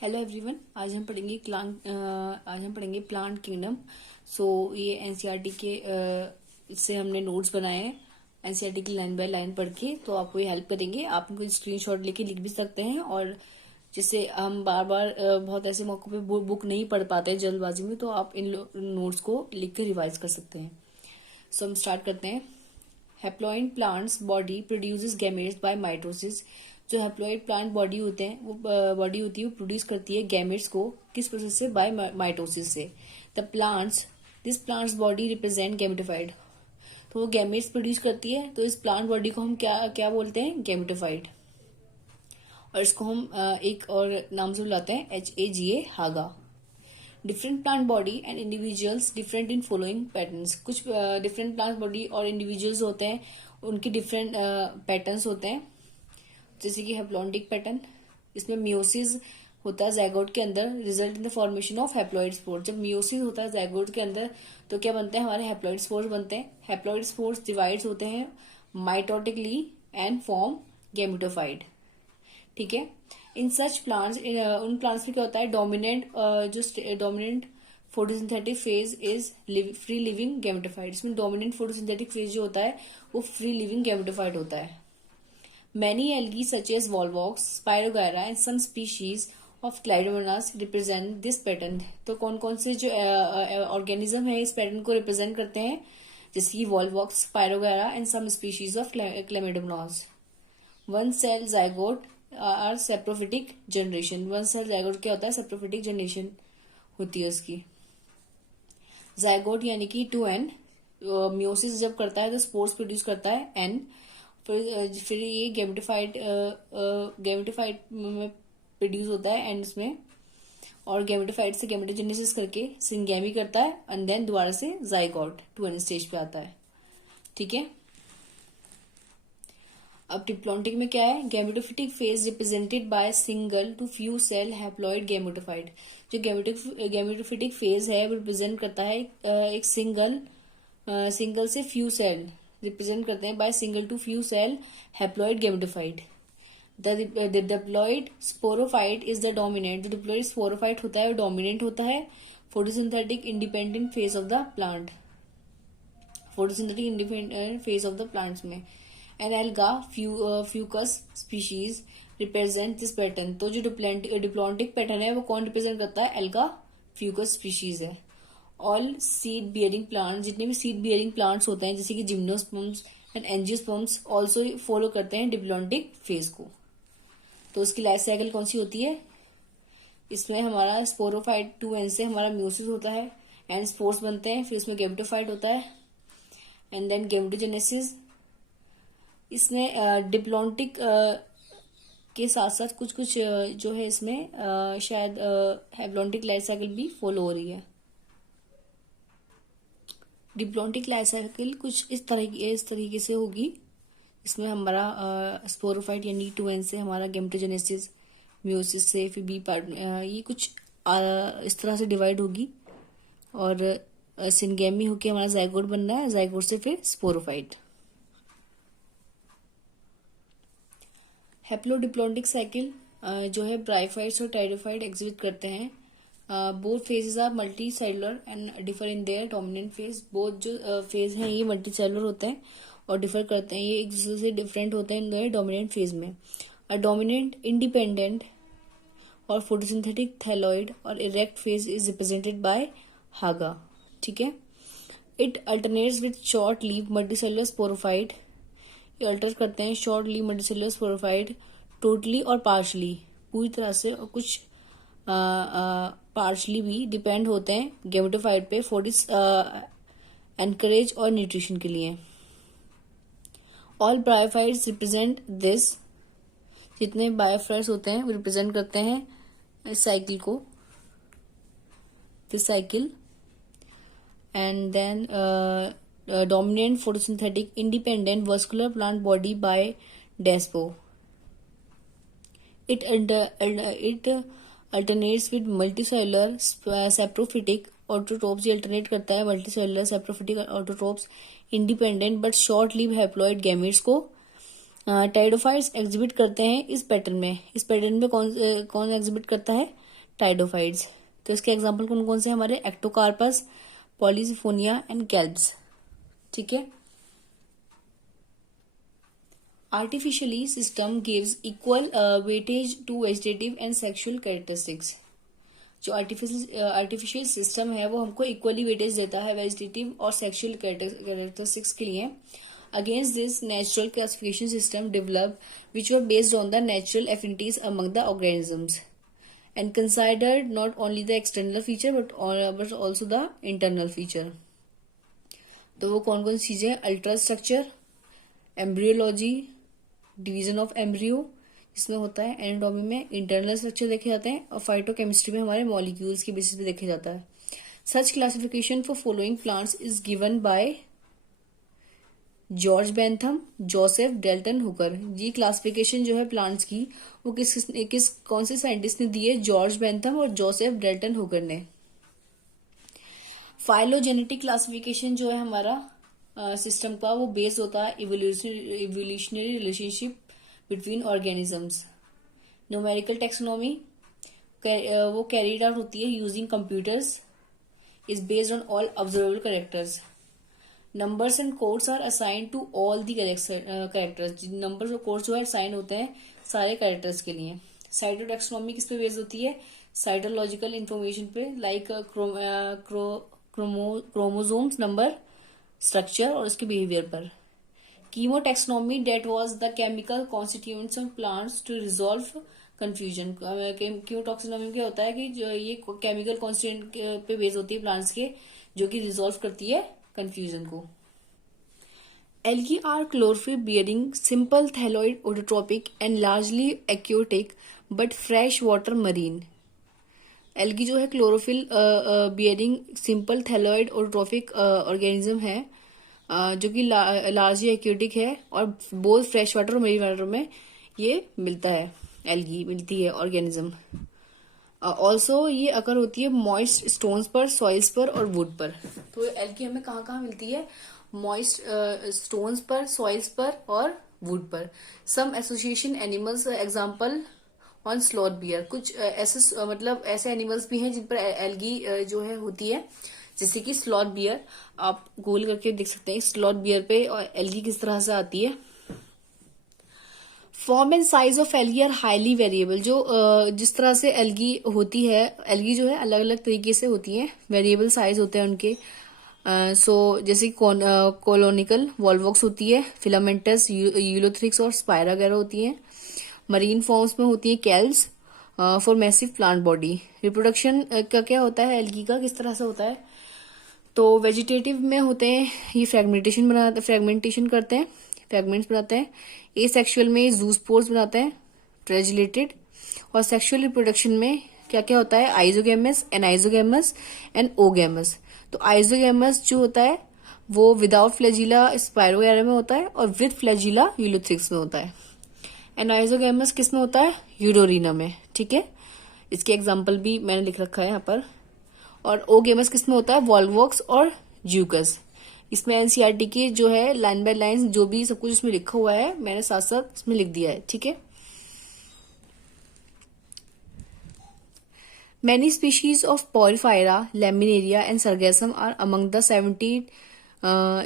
Hello everyone. आज हम पढ़ेंगे प्लांट किंगडम। ये एनसीईआरटी के से हमने नोट्स बनाए हैं। एनसीईआरटी की लाइन बाय लाइन पढ़ के तो आपको ये हेल्प करेंगे। आप इनको स्क्रीनशॉट लेके लिख भी सकते हैं, और जिससे हम बार बार बहुत ऐसे मौकों पे बुक नहीं पढ़ पाते हैं जल्दबाजी में, तो आप इन नोट्स को लिख के रिवाइज कर सकते हैं। हम स्टार्ट करते हैं। Haploid plants body produces gametes by mitosis. जो हैप्लॉइड प्लांट बॉडी होते हैं वो बॉडी होती है वो प्रोड्यूस करती है गैमेट्स को। किस प्रोसेस से? बाय माइटोसिस से। The plants this plants body represent gametophyte. तो वो गैमेट्स प्रोड्यूस करती है, तो इस प्लांट बॉडी को हम क्या क्या बोलते हैं? गैमेटोफाइड। और इसको हम एक और नाम से बुलाते हैं HAGA, हागा। Different plant body and individuals different in following patterns. कुछ डिफरेंट प्लांट बॉडी और इंडिविजुअल्स होते हैं, उनकी डिफरेंट पैटर्न्स होते हैं। जैसे कि हैप्लॉइडिक पैटर्न, इसमें मियोसिस होता है जाइगोट के अंदर, result in the formation of haploid spores. जब मियोसिस होता है जाइगोट के अंदर तो क्या बनते हैं? हमारे हैप्लॉइड स्पोर्स बनते हैं। हैप्लॉइड स्पोर्स डिवाइड्स होते हैं माइटोटिकली एंड फॉर्म गैमेटोफाइड। ठीक है। इन सच प्लांट्स, उन प्लांट्स में क्या होता है? Dominant photosynthetic phase is free living gametophyte. इसमें डोमिनेंट फोटोसिंथेटिक फेज जो होता है वो फ्री लिविंग गैमेटोफाइड होता है। Many algae such as volvox, Spirogyra and some species of Cleidomonas represent this pattern। तो कौन कौन से जो ऑर्गेनिज्म है इस पैटर्न को रिप्रेजेंट करते हैं? जैसे कि Volvox, Spirogyra and some species of Chlamydomonas. One cell zygote are saprophytic generation. One cell zygote क्या होता है? सेप्रोफिटिक जनरेशन होती है उसकी। जाइगोट यानी कि 2N। मियोसिस जब करता है तो स्पोर्स प्रोड्यूस करता है N। फिर ये गैमेटोफाइट में प्रोड्यूस होता है एंड इसमें, और गैमेटोफाइट से गैमेटोजेनेसिस करके सिंगैमी करता है एंड देन दोबारा से जाइगोट 2N स्टेज पे आता है। ठीक है। अब डिप्लॉन्टिक में क्या है? Gametophytic phase represented by single to few cell haploid gametophyte. जो गैमेटोफिटिक फेज है वो रिप्रेजेंट करता है एक सिंगल से फ्यू सेल रिप्रेजेंट करते हैं by single to few cell haploid gametophyte. The diploid sporophyte is the dominant. जो डिप्लॉइड स्पोरोफाइट होता है वो डोमिनेंट होता है photosynthetic independent phase of the plant. Photosynthetic independent phase of the plants में। An alga Fucus species represent this pattern. तो जो diplontic pattern है वो कौन रिप्रेजेंट करता है? एल्गा फ्यूकस स्पीशीज है। ऑल सीड बियरिंग प्लांट, जितने भी सीड बियरिंग प्लांट्स होते हैं जैसे कि gymnosperms and angiosperms also follow करते हैं डिप्लॉन्टिक फेज को। तो उसकी लाइफ साइकिल कौन सी होती है? इसमें हमारा स्पोरोफाइट 2N से हमारा म्यूसिस होता है एंड स्पोर्स बनते हैं, फिर उसमें गैमेटोफाइट होता है एंड देन गैमेटोजेनेसिस। इसमें डिप्लॉन्टिक के साथ साथ कुछ कुछ जो है इसमें शायद हैप्लॉन्टिक लाइफ साइकिल भी फॉलो हो रही है। डिप्लॉन्टिक लाइफ साइकिल कुछ इस तरीके से होगी। इसमें हमारा स्पोरोफाइट यानी 2N से हमारा गैमेटोजेनेसिस, म्यूसिस से फिर बी पार्ट ये कुछ इस तरह से डिवाइड होगी, और सिंगेमी होके हमारा जाइगोट बन रहा है, जाइगोट से फिर स्पोरोफाइट। हैप्लोडिप्लॉन्टिक साइकिल जो है ब्राइफाइट्स और टाइडोफाइट एग्जिबिट करते हैं। Both phases are multicellular and differ in their dominant phase. Both जो फेज हैं ये मल्टी सेलुलर होते हैं और डिफर करते हैं, ये एक दूसरे से डिफरेंट होते हैं इन देयर डोमिनेंट फेज में। डोमिनेंट इंडिपेंडेंट और फोटोसिंथेटिक थैलॉइड और erect phase is represented by हागा। ठीक है। It alternates with short lived multicellular sporophyte. ये अल्टर करते हैं short lived multicellular sporophyte totally और पार्शली, पूरी तरह से, और कुछ पार्शली भी डिपेंड होते हैं गैमेटोफाइट पे फॉर इट्स एनकरेज और न्यूट्रिशन के लिए। All bryophytes represent this. जितने बायोफाइट्स होते हैं वो रिप्रेजेंट करते हैं इस साइकिल को, this cycle. And then dominant photosynthetic independent vascular plant body by DASPO. It alternates with multicellular saprophytic autotrophs। ये alternate करता है multicellular saprophytic autotrophs independent but short-lived haploid gametes को। टाइडोफाइट्स एग्जिबिट करते हैं इस पैटर्न में। इस पैटर्न में कौन एग्जिबिट करता है? टाइडोफाइट्स। तो इसके एग्जाम्पल कौन कौन से हमारे, एक्टोकार्पस, पॉलीसिफोनिया एंड कैल्प्स। ठीक है। Artificially system gives equal weightage to vegetative and sexual characteristics. जो आर्टिफिशियल सिस्टम है वो हमको इक्वली वेटेज देता है वेजिटेटिव और सेक्सुअल कैरेक्टरिस्टिक्स के लिए। Against this natural classification system develop which were based on the natural affinities among the organisms and considered not only the external feature but also the internal feature. तो वो कौन कौन सी चीजें, ultra structure, embryology, division of embryo इसमें होता है, anatomy में internal structure देखे जाते हैं, और फाइटोकेमिस्ट्री में हमारे मॉलिक्यूल्स की बेसिस पे देखा जाता है। Such classification for following plants is given by George Bentham, Joseph Dalton Hooker. ये क्लासिफिकेशन जो है प्लांट्स की वो कौन से साइंटिस्ट ने दी है, जॉर्ज बेंथम और जोसेफ डेल्टन हुकर ने। फाइलोजेनेटिक क्लासिफिकेशन जो है हमारा सिस्टम का वो बेस्ड होता है evolutionary relationship between organisms. Numerical taxonomy वो कैरीड आउट होती है using computers, is based on all observable characters. Numbers and codes are assign to all the characters. Numbers और कोड्स जो है असाइन होते हैं सारे कैरेक्टर्स के लिए। साइटोटेक्सोनॉमी किस पे बेस्ड होती है, साइटोलॉजिकल इंफॉर्मेशन पे, लाइक क्रोमोसोम्स नंबर, स्ट्रक्चर और उसके बिहेवियर पर। Chemotaxonomy that was the chemical constituents of plants to resolve confusion. Chemotaxonomy क्या होता है कि जो ये केमिकल कॉन्स्टिट्यूएंट पे बेस होती है प्लांट्स के, जो कि रिजॉल्व करती है कंफ्यूजन को। Algae are chlorophyll bearing simple thalloid autotrophic and largely aquatic but fresh water marine. Algae जो है chlorophyll bearing simple thalloid autotrophic organism है, जो कि लार्जली एक्योटिक है और बोथ फ्रेश वाटर और मरीन वाटर में ये मिलता है, एल्गी मिलती है ऑर्गेनिज्म। ऑल्सो ये अकर होती है मॉइस्ट स्टोन्स पर, सॉइल्स पर और वुड पर। तो एल्गी हमें कहाँ कहाँ मिलती है, मॉइस्ट स्टोन्स पर, सॉइल्स पर और वुड पर। Some association animals example on sloth bear. कुछ ऐसे मतलब ऐसे एनिमल्स भी हैं जिन पर एल्गी जो है होती है, जैसे कि स्लॉथ बियर। आप गोल करके देख सकते हैं स्लॉथ बियर पे और एल्गी किस तरह से आती है। Form and size of algae are highly variable. जो जिस तरह से एल्गी होती है, एल्गी जो है अलग अलग तरीके से होती है, वेरिएबल साइज होते हैं उनके। जैसे कोलोनिकल वॉल्वॉक्स होती है, फिलामेंटस, यूलोथ्रिक्स और स्पाइरा वगैरह होती है। मरीन फॉर्म्स में होती है kelps for massive plant body. Reproduction का क्या होता है एल्गी का, किस तरह से होता है, तो वेजिटेटिव में होते हैं ये फ्रेगमेंटेशन करते हैं, फ्रेगमेंट्स बनाते हैं। एसेक्सुअल में जूस्पोर्स बनाते हैं, फ्लैजिलेटेड। और सेक्सुअल रिप्रोडक्शन में क्या क्या होता है, आइजोगेमस, एनाइजोगेमस एंड ओगेमस। तो आइजोगेमस जो होता है वो विदाउट फ्लैजिला स्पाइरो वगैरह में होता है और विद फ्लैजिला यूलोथ्रिक्स में होता है। एनाइजोगेमस किस में होता है, यूडोरिना में। ठीक है, इसके एग्जाम्पल भी मैंने लिख रखा है यहाँ पर। और ओगेमस किस में होता है, वॉल्वॉक्स और ज्यूकस। इसमें एनसीईआरटी की जो है लाइन बाय लाइन जो भी सब कुछ इसमें लिखा हुआ है मैंने साथ साथ इसमें लिख दिया है। ठीक है। Many species of Porphyra, Laminaria and Sargassum are among the 70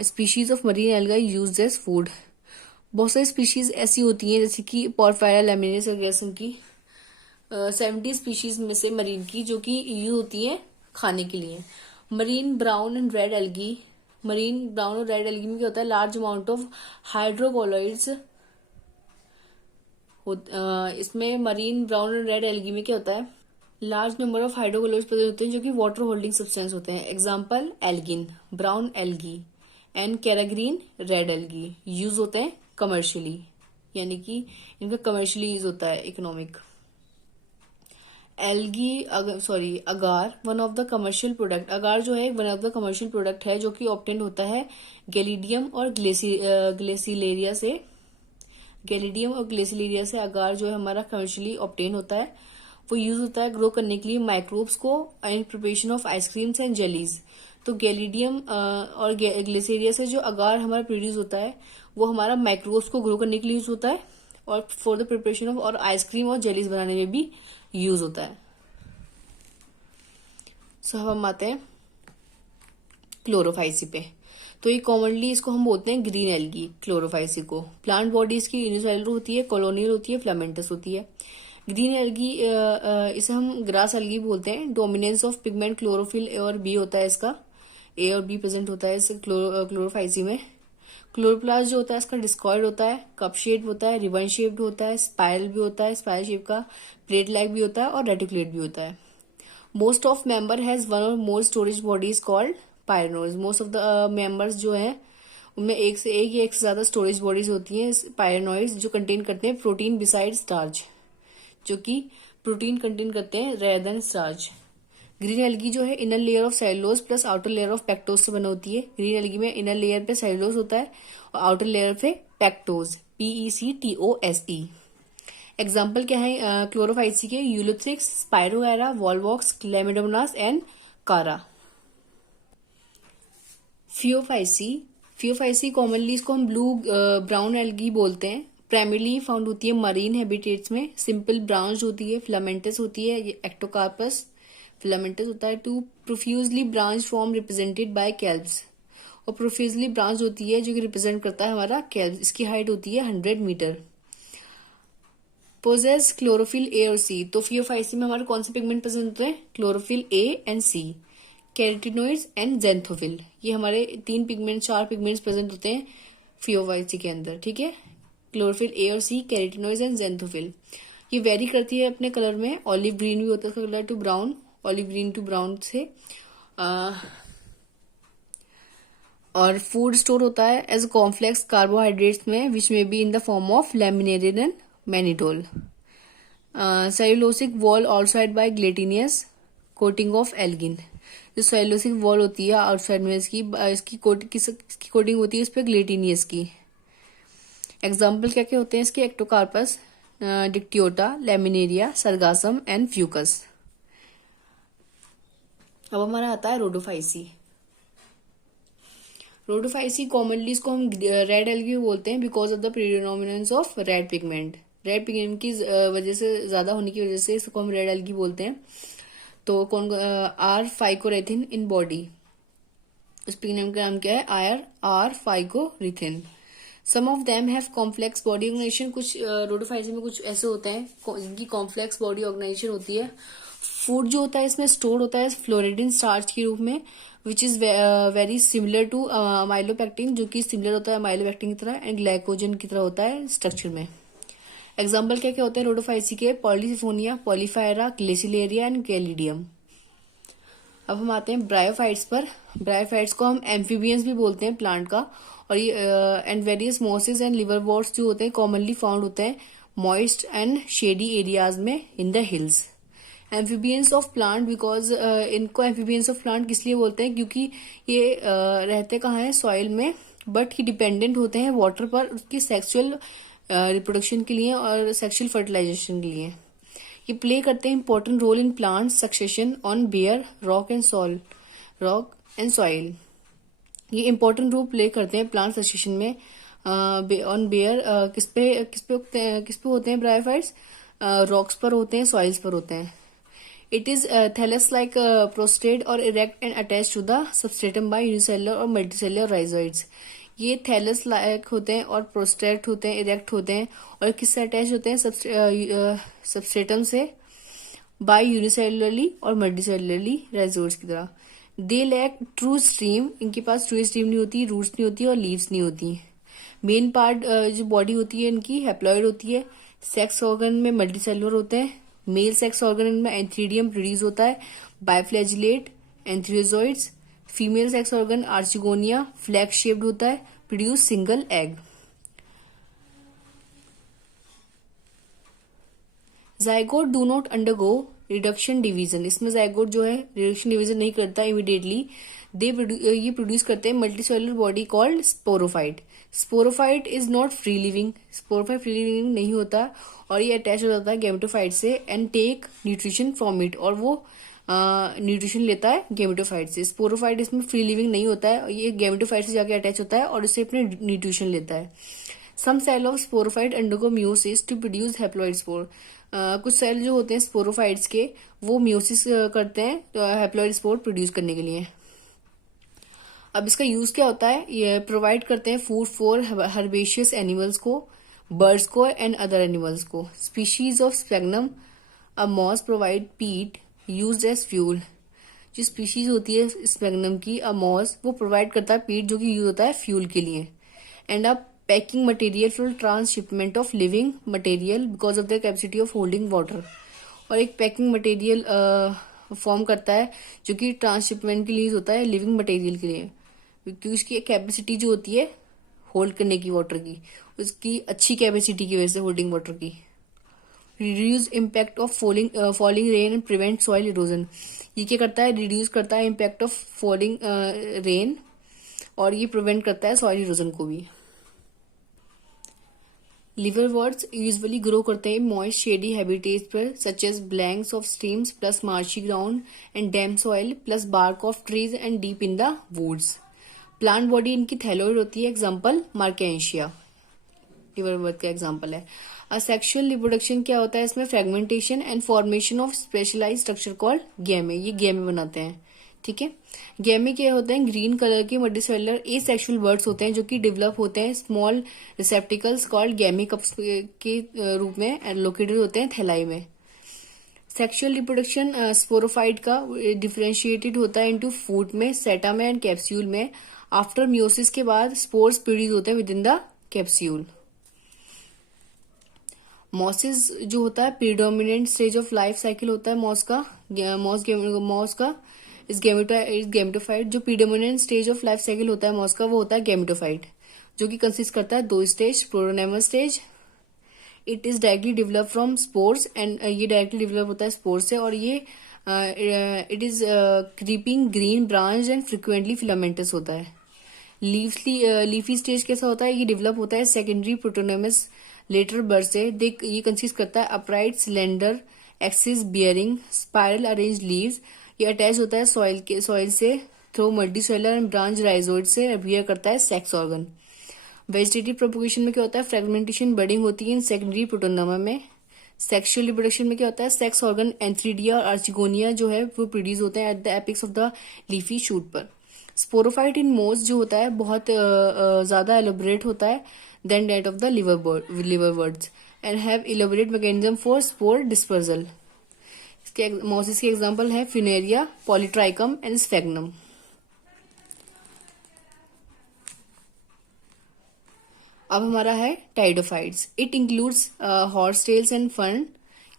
species of marine algae used as food. बहुत सारी स्पीशीज ऐसी होती हैं जैसे कि पोरफायरा, लैमिनेरिया, सरगैसम की 70 स्पीशीज में से मरीन की जो कि यूज होती हैं खाने के लिए। Marine brown and red algae. Marine brown और रेड एल्गी में क्या होता है, लार्ज अमाउंट ऑफ हाइड्रोकोलॉइड्स। इसमें मरीन ब्राउन और रेड एल्गी में क्या होता है, large number of hydrocolloids present होते हैं जो कि वाटर होल्डिंग सब्सटेंस होते हैं। Example algin, brown algae and carrageenan, red algae. Use होते हैं कमर्शियली, यानी कि इनका कमर्शियली यूज होता है, economic. Algae agar one of the commercial product. Agar जो है one of the commercial product है जो कि ऑब्टेन होता है गैलिडियम और ग्लेसिलेरिया से। गैलिडियम और ग्लेसिलेरिया से अगार जो है हमारा कमर्शियली ऑब्टेन होता है। वो यूज होता है ग्रो करने के लिए माइक्रोब्स को and preparation of ice creams and jellies. तो गैलिडियम और ग्लेसिलेरिया से जो अगार हमारा प्रोड्यूस होता है वो हमारा माइक्रोब्स को ग्रो करने के लिए यूज होता है और फॉर द प्रिपरेशन ऑफ और आइसक्रीम और जेलीज बनाने में भी यूज होता है। सो अब हम आते हैं क्लोरोफाइसी पे। तो ये कॉमनली इसको हम बोलते हैं ग्रीन एल्गी, क्लोरोफाइसी को। प्लांट बॉडीज की यूनिसेलुलर होती है, कॉलोनियल होती है, फिलामेंटस होती है। ग्रीन एल्गी इसे हम ग्रास एल्गी बोलते हैं। डोमिनेंस ऑफ पिगमेंट क्लोरोफिल और बी होता है इसका, ए और बी प्रेजेंट होता है इस क्लोरोफाइसी में। क्लोरोप्लास्ट जो होता है इसका डिस्कॉइड होता है, कप शेप होता है, रिबन शेप्ड होता है, स्पाइरल भी होता है, स्पाइरल शेप का, प्लेट लाइक भी होता है और रेटिकुलेट भी होता है। Most of member has one और more storage bodies called pyrenoids. Most of the members जो हैं उनमें एक से एक या एक से ज्यादा स्टोरेज बॉडीज होती हैं पायरनोइड्स, जो कंटेन करते हैं प्रोटीन बिसाइड स्टार्च, जो कि प्रोटीन कंटेन करते हैं rather than starch. Green algae जो है inner layer of cellulose plus outer layer of pectose से बना होती है। ग्रीन एल्गी में इनर लेयर पे सेलुलोज होता है और आउटर लेयर पे पेक्टोज, PECTOSE। एग्जाम्पल क्या है क्लोरोफाइसी के? यूलोथ्रिक्स, स्पाइरोगैरा, वॉलवॉक्स, क्लेमिडोमोनास एंड कारा। फियोफाइसी कॉमनली इसको हम ब्लू ब्राउन एल्गी बोलते हैं। प्राइमरली फाउंड होती है मरीन हैबिटेट्स में, सिंपल ब्रांच होती है, फिलामेंटस होती है, एक्टोकार्पस फिलामेंटस होता है। To profusely branch form represented by kelps, और प्रोफ्यूजली ब्रांच होती है जो कि रिप्रेजेंट करता है हमारा कैल्ब्स। इसकी हाइट होती है 100 मीटर। पोजेस क्लोरोफिल ए और सी। तो फियोफाइसी में हमारे कौन से पिगमेंट प्रेजेंट होते हैं? Chlorophyll A and C, carotenoids and xanthophyll. ये हमारे चार पिगमेंट्स प्रेजेंट होते हैं फियोफाइसी के अंदर, ठीक है। क्लोरोफिल ए और सी, कैरोटिनोइड्स एंड जेंथोफिल। ये वेरी करती है अपने कलर में, ऑलिव ग्रीन भी होता है इसका colour to brown, olive green to brown से। और फूड स्टोर होता है एज कॉम्प्लेक्स कार्बोहाइड्रेट्स में, विच में be in the form of laminarin and mannitol. Cellulosic wall outside by gelatinous coating of algin. जो सेल्यूलोसिक वॉल होती है outside में इसकी कोटिंग होती है इस पे ग्लेटिनियस की। एग्जाम्पल क्या क्या होते हैं इसके? Ectocarpus, Dictyota, laminaria, sargassum and Fucus. अब हमारा आता है रोडोफाइसी। रोडोफाइसी कॉमनली इसको हम रेड एल्गी बोलते हैं because of the predominance of red pigment. Red pigment की वजह से, ज्यादा होने की वजह से इसको हम रेड एल्गी बोलते हैं। तो आर फाइकोरेथिन इन बॉडी, उस पिगमेंट का नाम क्या है? Are phycoerythrin. Some of them have complex body organisation. कुछ रोडोफाइसी में कुछ ऐसे होते हैं जिनकी कॉम्प्लेक्स बॉडी ऑर्गेनाइजेशन होती है। फूड जो होता है इसमें स्टोर होता है फ्लोरिडिन स्टार्च के रूप में, which is very similar to amylopectin, जो कि सिमिलर होता है माइलोपेक्टिन की तरह, एंड ग्लाइकोजन की तरह होता है स्ट्रक्चर में। एग्जाम्पल क्या क्या होते हैं रोडोफाइसी के? Polysiphonia, Porphyra, Gracilaria and Gelidium. अब हम आते हैं ब्रायोफाइट्स पर। ब्रायोफाइट्स को हम एम्फीबियंस भी बोलते हैं प्लांट का, और ये and various Moses and liverworts जो होते हैं कॉमनली फाउंड होते हैं मॉइस्ट एंड शेडी एरियाज में in the hills. Amphibians of plant, because इनको एम्फीबियंस ऑफ प्लांट किस लिए बोलते हैं? क्योंकि ये रहते कहाँ है? सॉइल में, बट ये डिपेंडेंट होते हैं वाटर पर उसकी सेक्सुअल रिप्रोडक्शन के लिए और सेक्सुअल फर्टिलाइजेशन के लिए। ये प्ले करते हैं important role in plant succession on bare rock and soil. ये इंपॉर्टेंट रोल प्ले करते हैं प्लांट सक्सेशन में ऑन बेयर, किस पे होते हैं ब्रायोफाइट्स? रॉक्स पर होते हैं, सॉइल्स पर होते हैं। It is thallus like prostrate और erect and attach to the substratum by unicellular और मल्टीसेलुलर राइजोइड्स। ये थैलस लाइक होते हैं और प्रोस्टेट होते हैं, इरेक्ट होते हैं, और किससे अटैच होते हैं? सबस्ट्रेटम से, बाय यूनिसेलुलरली और मल्टीसेलुलरली राइजोइड्स की तरह। दे लैक ट्रू स्ट्रीम, इनके पास ट्रू स्ट्रीम नहीं होती, रूट्स नहीं होती और लीव्स नहीं होती। मेन पार्ट जो बॉडी होती है इनकी हैप्लॉइड होती है। सेक्स ऑर्गन में मल्टीसेलुलर होते हैं। मेल सेक्स ऑर्गन में एंथ्रीडियम प्रोड्यूस होता है, biflagellate antherozoids. Female sex organ archegonia flask shaped होता है, produce single egg. Zygote do not undergo reduction division. इसमें जाइगोट जो है रिडक्शन डिवीजन नहीं करता इमीडिएटली। ये प्रोड्यूस करते हैं multicellular body called sporophyte. Sporophyte is not free living, sporophyte free living नहीं होता, और ये अटैच हो जाता है गैमेटोफाइट से and take nutrition from it, और वो न्यूट्रिशन लेता है गैमेटोफाइट से। स्पोरोफाइट इसमें फ्री लिविंग नहीं होता है, ये गैमेटोफाइट से जाके अटैच होता है और इससे अपने न्यूट्रिशन लेता है। Some cell of sporophyte undergo meiosis to produce haploid spore. कुछ सेल जो होते हैं स्पोरोफाइट्स के, वो म्यूसिस करते हैं हैप्लॉइड स्पोर प्रोड्यूस करने के लिए। अब इसका यूज क्या होता है, ये प्रोवाइड करते हैं फूड फॉर हर्बेशियस एनिमल्स को, बर्ड्स को एंड अदर एनिमल्स को। Species of sphagnum a moss provide peat used as fuel. जो स्पीशीज होती है स्पेगनम की, अमॉस, वो प्रोवाइड करता है पीट, जो कि यूज होता है फ्यूल के लिए। And a packing material for transshipment of living material because of the capacity of holding water. और एक पैकिंग मटेरियल फॉर्म करता है जो कि ट्रांसशिपमेंट के लिए यूज होता है लिविंग मटेरियल के लिए, क्योंकि उसकी कैपेसिटी जो होती है होल्ड करने की वाटर की, उसकी अच्छी कैपेसिटी की वजह से होल्डिंग वाटर की। Reduce impact of falling rain and prevent soil erosion. ये क्या करता है, रिड्यूस करता है इम्पैक्ट ऑफ फॉलिंग रेन, और ये प्रिवेंट करता है सॉइल इरोजन को भी। लिवरवर्ट्स यूजुअली ग्रो करते हैं मॉइस्ट शेडी हैबिटेट्स पर, such as banks of streams plus marshy ground and damp soil plus bark of trees and deep in the woods. Plant body इनकी थैलोइड होती है, एग्जाम्पल मार्केंशिया लिवरवर्ट का example है। Sexual reproduction क्या होता है इसमें, fragmentation and formation of specialise structure called gemmae. ये गैमे बनाते हैं, ठीक है। गैमे क्या होते हैं, ग्रीन कलर के मल्टीसेलुलर एसेक्सुअल बर्ड्स होते हैं जो कि डेवलप होते हैं स्मॉल रिसेप्टिकल्स कॉल्ड गैमी कप्स के रूप में लोकेटेड होते हैं थैलाई में। सेक्सुअल रिप्रोडक्शन स्पोरोफाइट का डिफरेंशिएटेड होता है इनटू फूड में, सेटा में एंड कैप्सूल में। आफ्टर मियोसिस के बाद स्पोर्स प्रोड्यूस होते हैं with in the capsule. Mosses जो होता है predominant stage of life cycle होता है मॉस का इस गैमेटोफाइट। जो predominant stage of life cycle होता है मॉस का, वो होता है गैमेटोफाइट, जो कि कंसिस्ट करता है 2 stage, protonemal stage. It is directly develop from spores and ये डायरेक्टली डेवलप होता है स्पोर्स से, और ये it is creeping green branch and frequently filamentous होता है। लीफी स्टेज कैसा होता है, ये डेवलप होता है सेकेंडरी प्रोटोनेमस लेटर बर्ड से। ये कंसिस्ट करता है upright cylinder axis bearing spiral arrange leaves. ये अटैच होता है सॉइल से through multicellular and branch rhizoid से, अपियर करता है सेक्स ऑर्गन। वेजिटेटिव प्रोपोगेशन में क्या होता है, फ्रेगमेंटेशन बडिंग होती है इन सेकेंडरी प्रोटोनोमा में। सेक्सुअल रिप्रोडक्शन में क्या होता है, सेक्स ऑर्गन एंथ्रीडिया और आर्चिगोनिया जो है वो प्रोड्यूस होते हैं at the apex of the leafy shoot पर। स्पोरोफाइट इन मोस्ट जो होता है बहुत ज्यादा एलोबरेट होता है than that of the liverworts and have elaborate mechanism for spore dispersal. Mosses के एग्जाम्पल है फ्यूनेरिया, पॉलीट्राइकम एंड स्फेग्नम। अब हमारा है pteridophytes. It includes horse tails and fern.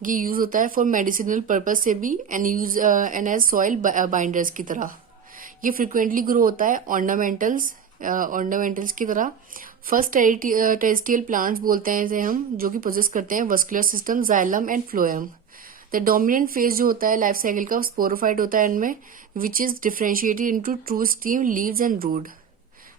ये यूज होता है फॉर मेडिसिनल पर्पज से भी एंड एज सॉइल बाइंडर्स की तरह। ये फ्रिक्वेंटली ग्रो होता है ऑर्नामेंटल्स की तरह। फर्स्ट टेरेस्ट्रियल प्लांट्स बोलते हैं इसे हम, जो कि पोजेस करते हैं vascular system, xylem and phloem. The dominant phase जो होता है लाइफ साइकिल का स्पोरोफाइट होता है इनमें, which is differentiated into true stem, leaves and root.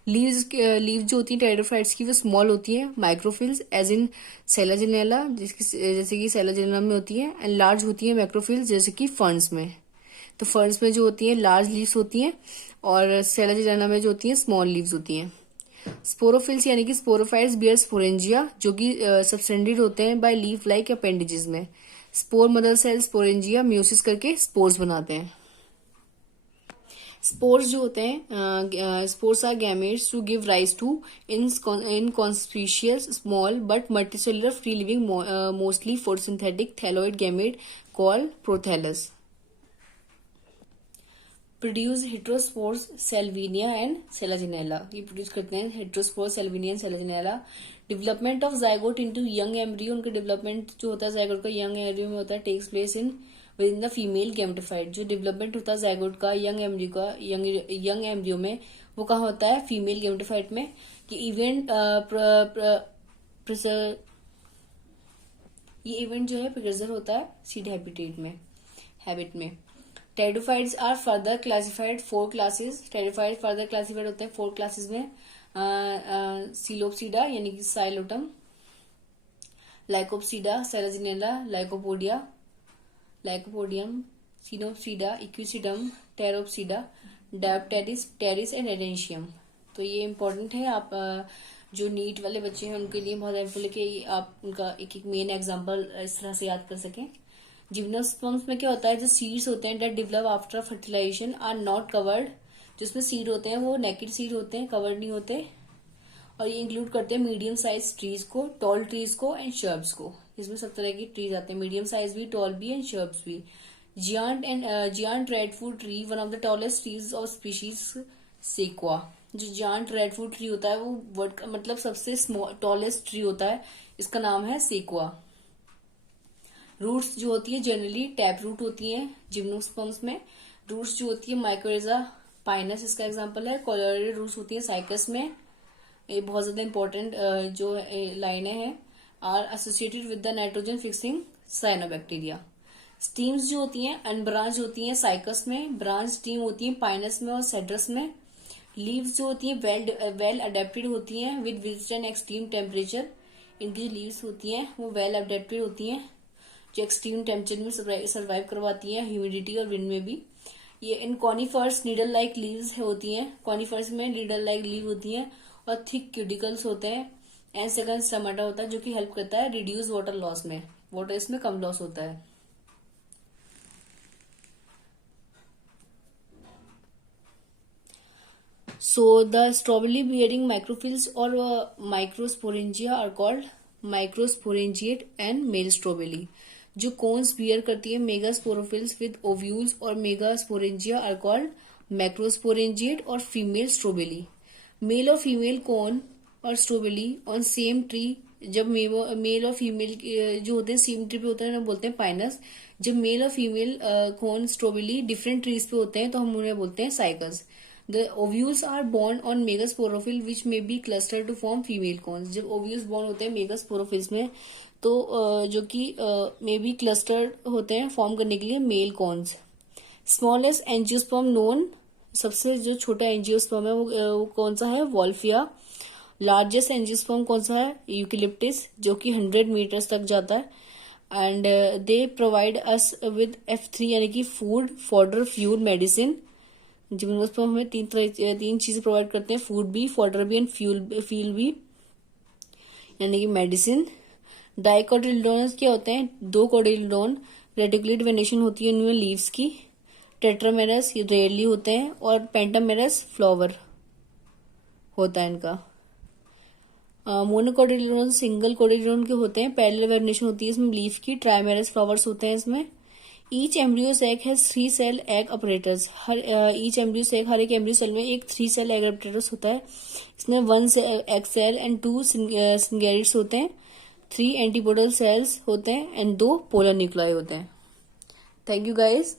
Leaf जो होती है टाइडोफाइट्स की वो स्मॉल होती है, माइक्रोफिल्स एज इन सेलाजिनेला जैसे कि सेलाजिनेला में होती है, एंड लार्ज होती है मैक्रोफिल्स जैसे कि फर्न्स में। तो फर्न्स में जो होती है लार्ज लीव्स होती हैं, और सेलाजिनेला में जो होती है स्मॉल लीव्स होती हैं। स्पोरोफिल्स यानी कि स्पोरोफाइट्स बियर स्पोरेंजिया, जो कि सबसेंडेड होते हैं बाय लीफ लाइक अपेंडेजेस में। Spore mother cell sporangia meiosis करके स्पोर्स बनाते हैं। स्पोर्स जो होते हैं, spores are gametes to give rise to inconspicuous small but multicellular free living mostly photosynthetic thalloid gamete called prothallus. Produce heterospores Salvinia and Selaginella. ये produce करते हैं heterospores Salvinia and Selaginella. Development of zygote into young embryo, उनका development जो होता है zygote का young embryo में होता है, takes place in within the female gametophyte. जो डेवलपमेंट होता है जाइगोट का यंग एम्ब्रियो में, वो कहाँ होता है, फीमेल गैमेटोफाइट में। ये इवेंट जो है प्रिकर्सर होता है सीड हैबिट में। Pteridophytes are further classified 4 classes. Pteridophyte further classified होते हैं 4 क्लासेस में। सीलोपसीडा यानी कि Psilotum, Lycopsida, Selaginella, Lycopodium, Sphenopsida, Equisetum, Pteropsida, Dryopteris, Pteris and Adiantum. तो ये इंपॉर्टेंट है, आप जो नीट वाले बच्चे हैं उनके लिए बहुत हेल्पफुल है कि आप उनका एक एक मेन एग्जांपल इस तरह से याद कर सकें। जिम्नोस्पर्म्स में क्या होता है, जो सीड्स होते हैं that develop after fertilisation are not covered, जिसमें सीड होते हैं वो नेकेड सीड होते हैं, कवर्ड नहीं होते। और ये इंक्लूड करते हैं मीडियम साइज ट्रीज को, टॉल ट्रीज को एंड शर्ब्स को। इसमें सब तरह की ट्रीज आते हैं, मीडियम साइज भी, टॉल भी एंड शर्ब्स भी। Giant redwood tree one of the tallest trees of species Sequoia. जो जियांट रेडवुड ट्री होता है वो वर्ड का मतलब सबसे टॉलेस्ट ट्री होता है, इसका नाम है सेक्वा। रूट्स जो होती है जनरली टैप रूट होती है जिम्नोस्पर्म्स में। रूट्स जो होती है माइकोरेजा पाइनस इसका एग्जांपल है। कोलोरेटेड रूट्स होती है साइकस में। ये बहुत ज्यादा इंपॉर्टेंट जो लाइनें हैं। Are associated with the nitrogen fixing cyanobacteria. Stems जो होती हैं अनब्रांच होती हैं साइकस में, ब्रांच स्टीम होती है पाइनस में और सेड्रस में। लीव्स जो होती हैं वेल अडेप्टेड होती हैं with visit and extreme temperature. इनकी जो लीव्स होती हैं वो वेल अडेप्टेड होती हैं, जो एक्सट्रीम टेम्परेचर में सर्वाइव करवाती हैं, ह्यूमिडिटी और विंड में भी। ये इन कॉनिफर्स नीडल लाइक लीव्स होती हैं, कॉनिफर्स में नीडल लाइक लीव होती हैं और थिक क्यूटिकल्स होते हैं। एंड सेकंड स्टोमेटा होता है जो कि हेल्प करता है रिड्यूस वाटर लॉस में, वाटर इसमें कम लॉस होता है। So the strawberry bearing microphyls or microsporangia are called microsporangiate and male strawberry. जो कोन्स बियर करती है मेगास्पोरोफिल्स विद ओव्यूल्स और मेगास्पोरेंजिया आर कॉल्ड मैक्रोस्पोरेंजिएट और फीमेल स्ट्रोबेली। मेल और फीमेल कोन और स्ट्रोबेली ऑन सेम ट्री, जब मेल और फीमेल जो होते हैं सेम ट्री पे होते हैं बोलते हैं पाइनस। जब मेल और फीमेल कोन स्ट्रोबेली डिफरेंट ट्रीज पे होते हैं तो हम उन्हें बोलते हैं cycas. The ovules are born on megasporophyll which may be clustered to form female cones. जब ovules born होते हैं megasporophylls में तो जो कि मे बी क्लस्टर्ड होते हैं फॉर्म करने के लिए male cones. Smallest angiosperm known, सबसे जो छोटा एंजियोस्पर्म है वो कौन सा है, वॉल्फिया। लार्जेस्ट एंजियोस्पर्म कौन सा है, यूकेलिप्टिस, जो कि 100 मीटर्स तक जाता है। And they provide us with F3 यानी कि food, fodder, fuel, medicine. Gymnosperm हमें तीन चीजें प्रोवाइड करते हैं, फूड भी, फॉडर भी एंड फ्यूल भी, यानी कि मेडिसिन। डाइकोटिलेडोन्स क्या होते हैं, 2 कोटिलेडोन, रेटिकुलेट वेनेशन होती है इनमें लीव्स की। टेट्रामेरस ये रेयरली होते हैं और पेंटामेरस फ्लावर होता है इनका। मोनोकोटिलेडोन सिंगल कोटिलेडोन के होते हैं, पैरेलल वेनेशन होती है इसमें लीफ की। ट्राइमेरस फ्लावर्स होते हैं इसमें। Each embryo sac has 3 cell egg apparatus. हर ईच एम्ब्रियो सेक, हर एक एम्ब्रियो सेल में एक 3 सेल एग अपरेटर्स होता है। इसमें 1 एग सेल एंड 2 सिंगेरिट्स होते हैं, 3 एंटीपोडल सेल्स होते हैं एंड 2 पोलर न्यूक्लाई होते हैं। Thank you guys.